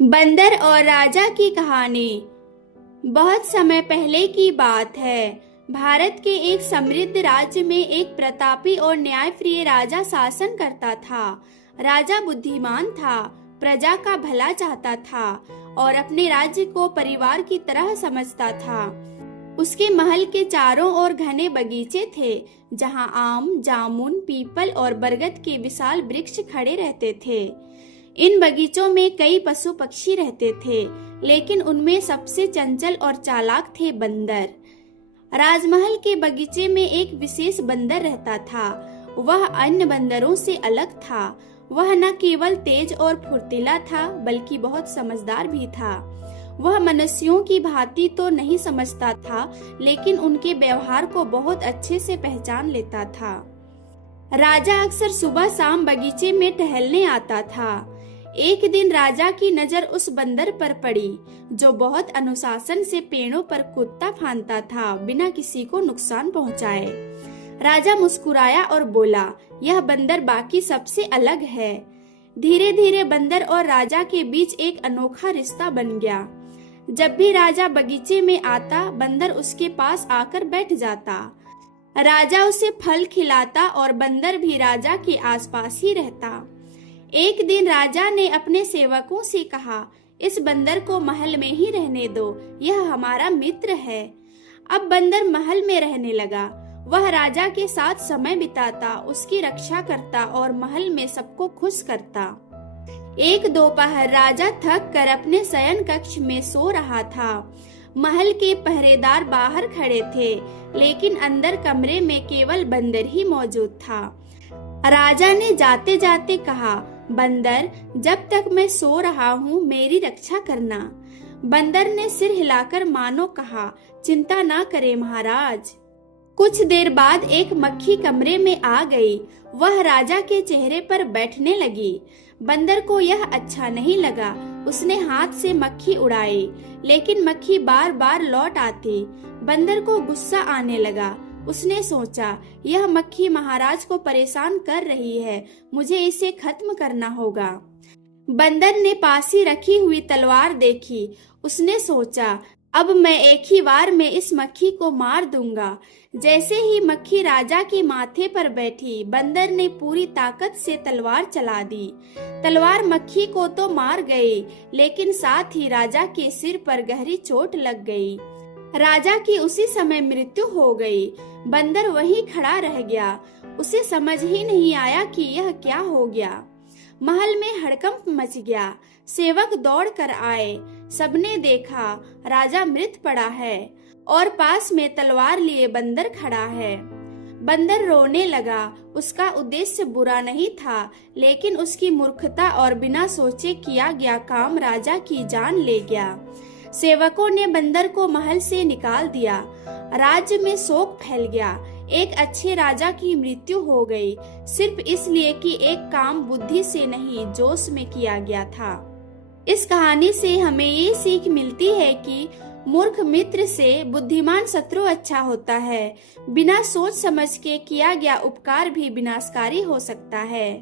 बंदर और राजा की कहानी। बहुत समय पहले की बात है। भारत के एक समृद्ध राज्य में एक प्रतापी और न्यायप्रिय राजा शासन करता था। राजा बुद्धिमान था, प्रजा का भला चाहता था और अपने राज्य को परिवार की तरह समझता था। उसके महल के चारों ओर घने बगीचे थे, जहां आम, जामुन, पीपल और बरगद के विशाल वृक्ष खड़े रहते थे। इन बगीचों में कई पशु पक्षी रहते थे, लेकिन उनमें सबसे चंचल और चालाक थे बंदर। राजमहल के बगीचे में एक विशेष बंदर रहता था। वह अन्य बंदरों से अलग था। वह न केवल तेज और फुर्तीला था, बल्कि बहुत समझदार भी था। वह मनुष्यों की भांति तो नहीं समझता था, लेकिन उनके व्यवहार को बहुत अच्छे से पहचान लेता था। राजा अक्सर सुबह शाम बगीचे में टहलने आता था। एक दिन राजा की नजर उस बंदर पर पड़ी, जो बहुत अनुशासन से पेड़ों पर कूदता फांदता था, बिना किसी को नुकसान पहुंचाए। राजा मुस्कुराया और बोला, यह बंदर बाकी सबसे अलग है। धीरे धीरे बंदर और राजा के बीच एक अनोखा रिश्ता बन गया। जब भी राजा बगीचे में आता, बंदर उसके पास आकर बैठ जाता। राजा उसे फल खिलाता और बंदर भी राजा के आसपास ही रहता। एक दिन राजा ने अपने सेवकों से कहा, इस बंदर को महल में ही रहने दो, यह हमारा मित्र है। अब बंदर महल में रहने लगा। वह राजा के साथ समय बिताता, उसकी रक्षा करता और महल में सबको खुश करता। एक दोपहर राजा थक कर अपने शयन कक्ष में सो रहा था। महल के पहरेदार बाहर खड़े थे, लेकिन अंदर कमरे में केवल बंदर ही मौजूद था। राजा ने जाते जाते कहा, बंदर, जब तक मैं सो रहा हूँ मेरी रक्षा करना। बंदर ने सिर हिलाकर मानो कहा, चिंता ना करे महाराज। कुछ देर बाद एक मक्खी कमरे में आ गई। वह राजा के चेहरे पर बैठने लगी। बंदर को यह अच्छा नहीं लगा। उसने हाथ से मक्खी उड़ाई, लेकिन मक्खी बार बार लौट आती। बंदर को गुस्सा आने लगा। उसने सोचा, यह मक्खी महाराज को परेशान कर रही है, मुझे इसे खत्म करना होगा। बंदर ने पास ही रखी हुई तलवार देखी। उसने सोचा, अब मैं एक ही वार में इस मक्खी को मार दूंगा। जैसे ही मक्खी राजा के माथे पर बैठी, बंदर ने पूरी ताकत से तलवार चला दी। तलवार मक्खी को तो मार गई, लेकिन साथ ही राजा के सिर पर गहरी चोट लग गई। राजा की उसी समय मृत्यु हो गई। बंदर वहीं खड़ा रह गया। उसे समझ ही नहीं आया कि यह क्या हो गया। महल में हड़कंप मच गया। सेवक दौड़ कर आए। सबने देखा, राजा मृत पड़ा है और पास में तलवार लिए बंदर खड़ा है। बंदर रोने लगा। उसका उद्देश्य बुरा नहीं था, लेकिन उसकी मूर्खता और बिना सोचे किया गया काम राजा की जान ले गया। सेवकों ने बंदर को महल से निकाल दिया। राज्य में शोक फैल गया। एक अच्छे राजा की मृत्यु हो गई, सिर्फ इसलिए कि एक काम बुद्धि से नहीं, जोश में किया गया था। इस कहानी से हमें ये सीख मिलती है कि मूर्ख मित्र से बुद्धिमान शत्रु अच्छा होता है। बिना सोच समझ के किया गया उपकार भी विनाशकारी हो सकता है।